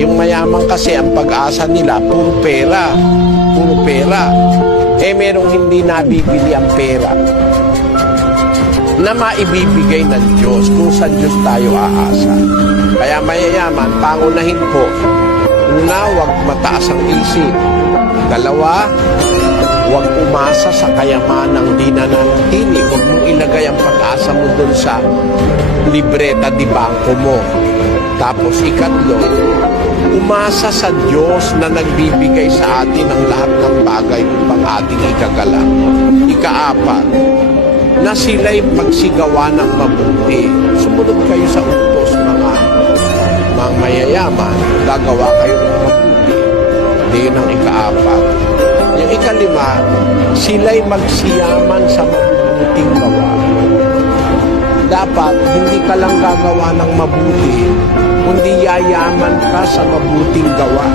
Yung mayaman kasi ang pag-asa nila, puro pera. Puro pera. Eh merong hindi nabibili ang pera na maibibigay ng Diyos kung sa Diyos tayo aasa. Kaya mayayaman, pangunahin po. Una, huwag mataas ang isip. Dalawa, huwag umasa sa kayamanang di nananatili. Huwag mong ilagay ang pag-asa mo dun sa libreta di bangko mo. Tapos ikatlo, umasa sa Diyos na nagbibigay sa atin ang lahat ng bagay upang ating ikagalang. Ikaapat, na sila'y magsigawa ng mabuti. Sumunod kayo sa utos mga mga mayayaman, gagawa kayo ng mabuti. Hindi yun ang ikaapat. Yung ikalima, sila'y magsiyaman sa mabubuting gawa. Dapat, hindi ka lang gagawa ng mabuti, kundi yayaman ka sa mabuting gawa.